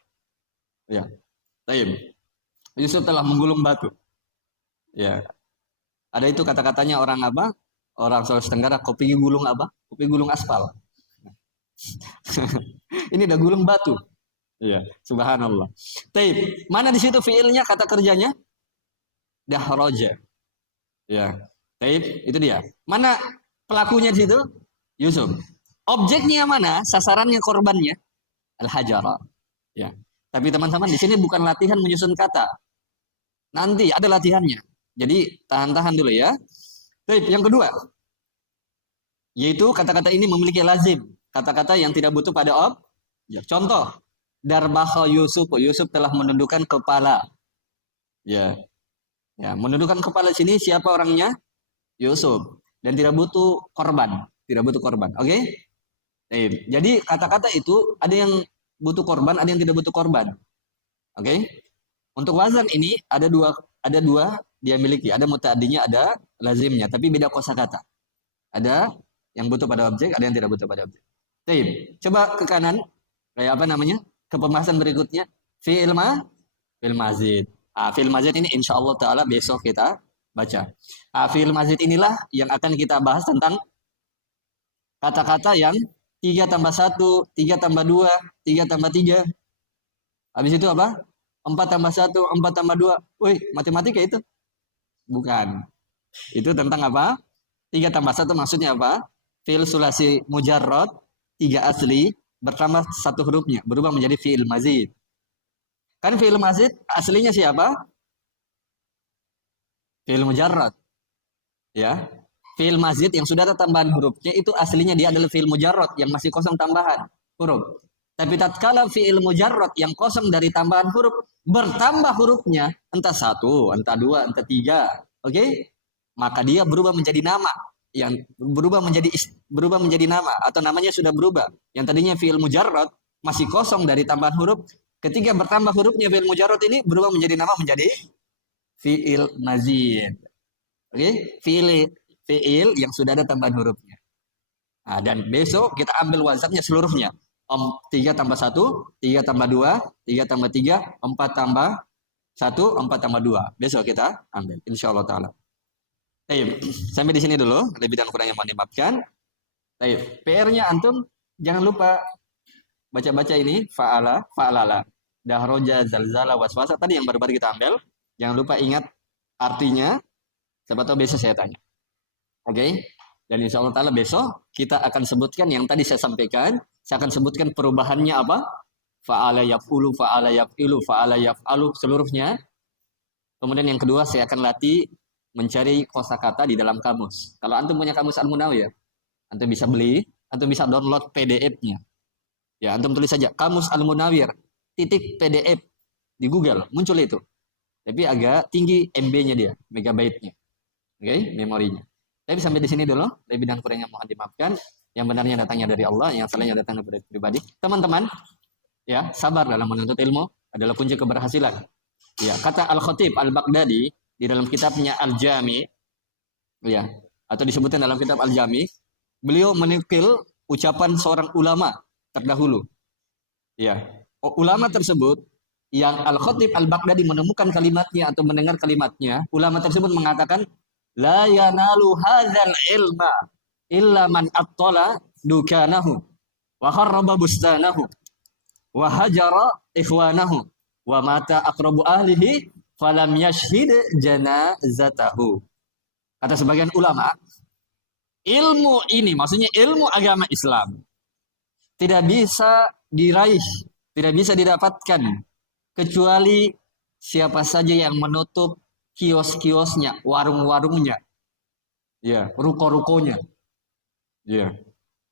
Ya, taib. Yusuf telah menggulung batu. Ya, ada itu kata-katanya orang apa? Orang Sulawesi Tenggara, kopi gulung apa? Kopi gulung aspal. Ini udah gulung batu. Ya, subhanallah. Taib. Mana di situ fiilnya, kata kerjanya? Dahroja. Ya. Taib, itu dia. Mana pelakunya di situ? Yusuf. Objeknya mana? Sasarannya, korbannya? Al-hajara. Ya. Tapi teman-teman di sini bukan latihan menyusun kata. Nanti ada latihannya. Jadi tahan-tahan dulu ya. Taib, yang kedua. Yaitu kata-kata ini memiliki lazim. Kata-kata yang tidak butuh pada objek. Contoh. Darbakha Yusuf. Yusuf telah menundukkan kepala. Ya. Ya, menundukkan kepala sini siapa orangnya? Yusuf, dan tidak butuh korban, Oke? Jadi kata-kata itu ada yang butuh korban, ada yang tidak butuh korban. Oke? Untuk wazan ini ada dua dia miliki, ada muta'addinya, ada lazimnya, tapi beda kosakata. Ada yang butuh pada objek, ada yang tidak butuh pada objek. Coba ke kanan, kayak apa namanya? Ke pembahasan berikutnya, fi'il mazid. Fi'il mazid ini insya Allah Taala besok kita baca. Fi'il mazid inilah yang akan kita bahas tentang kata-kata yang 3 tambah 1, 3 tambah 2, 3 tambah 3. Habis itu apa? 4 tambah 1, 4 tambah 2. Wih, matematika itu? Bukan. Itu tentang apa? 3 tambah 1 maksudnya apa? Fi'il sulasi mujarrad, 3 asli, bertambah 1 hurufnya, berubah menjadi fi'il mazid. Kan fi'il mazid aslinya siapa? Fi'il mujarrad. Ya. Fi'il mazid yang sudah ada tambahan hurufnya itu aslinya dia adalah fi'il mujarrad yang masih kosong tambahan huruf. Tapi tatkala fi'il mujarrad yang kosong dari tambahan huruf bertambah hurufnya entah satu, entah dua, entah tiga, oke? Maka dia berubah menjadi nama yang berubah menjadi nama atau namanya sudah berubah. Yang tadinya fi'il mujarrad masih kosong dari tambahan huruf, ketika bertambah hurufnya fi'il mujarrad ini berubah menjadi nama menjadi fi'il mazid. Oke? Fi'il yang sudah ada tambahan hurufnya. Nah, dan besok kita ambil wazannya seluruhnya. 3 tambah 1, 3 tambah 2, 3 tambah 3, 4 tambah 1, 4 tambah 2. Besok kita ambil, insya Allah ta'ala. Sampai di sini dulu, lebih dan kurangnya mohon dimaafkan. PR-nya antum, jangan lupa baca-baca ini, fa'ala, fa'alala, dahroja, zalzala, waswasa, tadi yang baru-baru kita ambil. Jangan lupa ingat artinya, siapa tahu besok saya tanya. Oke? Dan insya Allah ta'ala besok kita akan sebutkan yang tadi saya sampaikan. Saya akan sebutkan perubahannya apa? Fa'ala yaf'ulu, fa'ala yaf'ilu, fa'ala yaf'alu, seluruhnya. Kemudian yang kedua saya akan latih mencari kosakata di dalam kamus. Kalau antum punya kamus Al-Munawwir, antum bisa beli, antum bisa download PDF-nya. Ya, antum tulis saja kamus Al-Munawwir titik PDF di Google, muncul itu. Tapi agak tinggi MB-nya dia, megabyte-nya. Oke, memorinya. Tapi sampai di sini dulu, lebih dan kurangnya mohon dimaafkan. Yang benarnya datangnya dari Allah, yang salahnya datangnya dari pribadi. Teman-teman, ya, sabar dalam menuntut ilmu adalah kunci keberhasilan. Ya, kata Al-Khatib Al-Baghdadi di dalam kitabnya Al-Jami, ya, atau disebutkan dalam kitab Al-Jami, beliau menukil ucapan seorang ulama terdahulu. Ya, ulama tersebut yang Al-Khatib Al-Baghdadi menemukan kalimatnya atau mendengar kalimatnya, ulama tersebut mengatakan la yanalu hadzal ilma illa man attala dukanahu wa kharraba bustanahu wa hajara ikhwanahu wa mata aqrabu ahlihi falam yashhid janazatahu. Kata sebagian ulama, ilmu ini maksudnya ilmu agama Islam tidak bisa diraih, tidak bisa didapatkan kecuali siapa saja yang menutup kios-kiosnya, warung-warungnya, ya, ruko-rukonya, ya,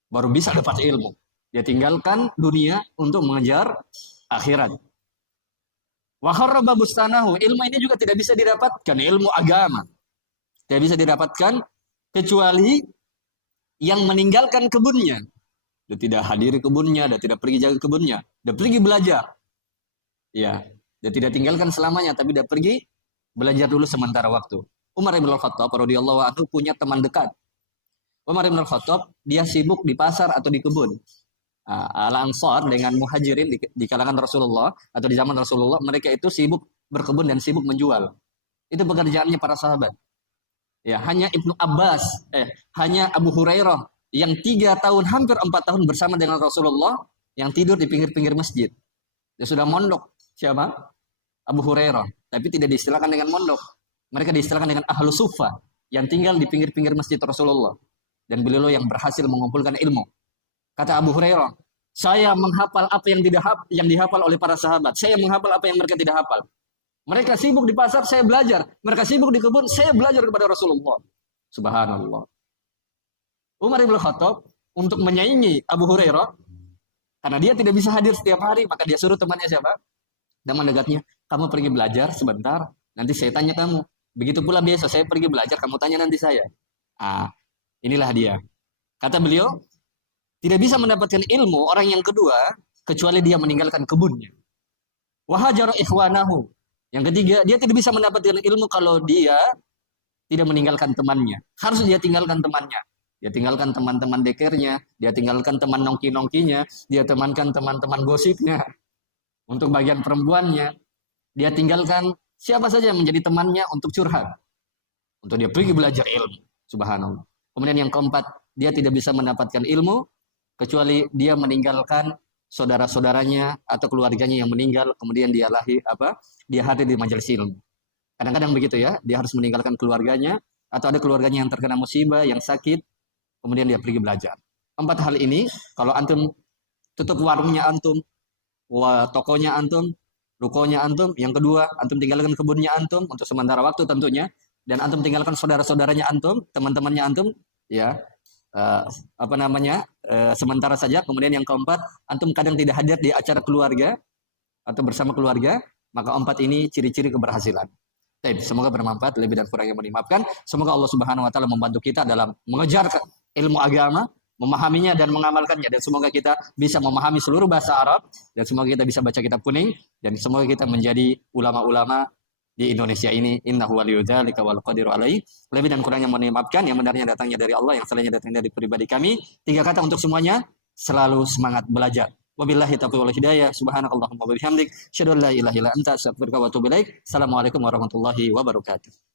baru bisa dapat ilmu. Dia tinggalkan dunia untuk mengejar akhirat. Wa kharraba bustanahu, ilmu ini juga tidak bisa didapatkan, ilmu agama tidak bisa didapatkan kecuali yang meninggalkan kebunnya. Dia tidak hadir kebunnya, dia tidak pergi jaga kebunnya, dia pergi belajar. Ya, dia tidak tinggalkan selamanya, tapi dia pergi belajar dulu sementara waktu. Umar bin Khattab radhiyallahu anhu punya teman dekat. Umar bin Khattab dia sibuk di pasar atau di kebun. Al-Ansar dengan muhajirin di kalangan Rasulullah atau di zaman Rasulullah, mereka itu sibuk berkebun dan sibuk menjual. Itu pekerjaannya para sahabat. Ya, hanya Ibnu Abbas, hanya Abu Hurairah yang 3 tahun hampir 4 tahun bersama dengan Rasulullah yang tidur di pinggir-pinggir masjid. Dia sudah mondok. Siapa? Abu Hurairah, tapi tidak diistilahkan dengan mondok. Mereka diistilahkan dengan ahlu sufa yang tinggal di pinggir-pinggir masjid Rasulullah. Dan beliau yang berhasil mengumpulkan ilmu. Kata Abu Hurairah, saya menghafal apa yang dihafal oleh para sahabat. Saya menghafal apa yang mereka tidak hafal. Mereka sibuk di pasar, saya belajar. Mereka sibuk di kebun, saya belajar kepada Rasulullah. Subhanallah. Umar bin Khattab untuk menyaingi Abu Hurairah, karena dia tidak bisa hadir setiap hari, maka dia suruh temannya siapa? Teman dekatnya, kamu pergi belajar sebentar, nanti saya tanya kamu. Begitu pula besok saya pergi belajar, kamu tanya nanti saya. Inilah dia. Kata beliau, tidak bisa mendapatkan ilmu orang yang kedua kecuali dia meninggalkan kebunnya. Wahajara ikhwanahu. Yang ketiga, dia tidak bisa mendapatkan ilmu kalau dia tidak meninggalkan temannya. Harus dia tinggalkan temannya. Dia tinggalkan teman-teman dekernya, dia tinggalkan teman nongki-nongkinya, dia temankan teman-teman gosipnya. Untuk bagian perempuannya, dia tinggalkan siapa saja yang menjadi temannya untuk curhat. Untuk dia pergi belajar ilmu. Subhanallah. Kemudian yang keempat, dia tidak bisa mendapatkan ilmu kecuali dia meninggalkan saudara-saudaranya atau keluarganya yang meninggal, kemudian dia hadir di majelis ilmu. Kadang-kadang begitu ya, dia harus meninggalkan keluarganya atau ada keluarganya yang terkena musibah, yang sakit, kemudian dia pergi belajar. 4 hal ini, kalau antum tutup warungnya antum, tokonya antum, rukonya antum, yang kedua, antum tinggalkan kebunnya antum untuk sementara waktu tentunya, dan antum tinggalkan saudara-saudaranya antum, teman-temannya antum, ya, apa namanya, sementara saja. Kemudian yang keempat, antum kadang tidak hadir di acara keluarga atau bersama keluarga, maka empat ini ciri-ciri keberhasilan. Baik, semoga bermanfaat, lebih dan kurangnya mohon dimaafkan. Semoga Allah Subhanahu wa taala membantu kita dalam mengejar ilmu agama, memahaminya dan mengamalkannya, dan semoga kita bisa memahami seluruh bahasa Arab, dan semoga kita bisa baca kitab kuning, dan semoga kita menjadi ulama-ulama di Indonesia ini. Innahu waliyudzalika wal qadiru alaihi. Lebih dan kurangnya mohon dimaafkan. Yang benarnya datangnya dari Allah, yang salahnya datangnya dari pribadi kami. 3 kata untuk semuanya, selalu semangat belajar. Wabillahi taufiq wal hidayah. Subhanakallahumma wa bihamdik, asyhadu an la ilaha illa anta, astaghfiruka wa atubu ilaik. Assalamualaikum warahmatullahi wabarakatuh.